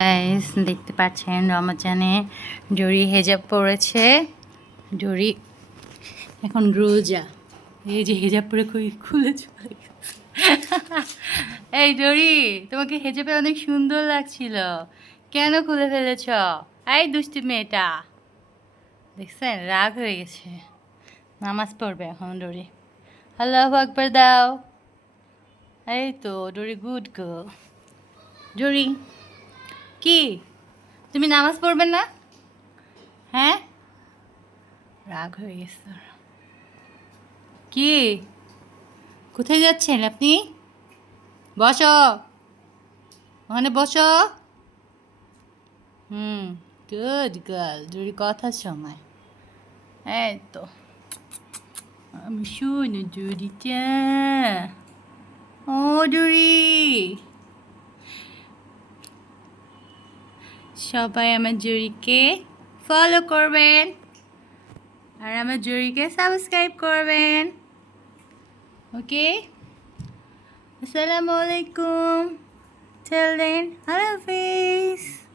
Guys দেখতে পাচ্ছেন রমজানে জরি হেজাব পরেছে। জরি এখন রোজা, এই যে হেজাব পরে খুলে চলে গেছে। এই জরি, তোমাকে হেজাবে অনেক সুন্দর লাগছিল, কেন খুলে ফেলেছ? এই দুষ্টি মেয়েটা, দেখছেন রাগ হয়ে গেছে। নামাজ পড়বে এখন ডরি। আল্লাহু আকবার দাও। এই তো ডরি, গুড গার্ল। জরি কি, তুমি নামাজ পড়বে না? হ্যাঁ, রাগ হয়ে গেছে ওর। কি, কোথায় যাচ্ছেন আপনি? বসো, ওখানে বসো। গুড গার্ল জুরি, কথার সময়। এই তো আমি শুনি জুরিটা। ও জুরি, সবাই আমার জুরিকে ফলো করবেন আর আমার জুরিকে সাবস্ক্রাইব করবেন। ওকে, আসসালামু আলাইকুম। Till then, Allah Hafiz.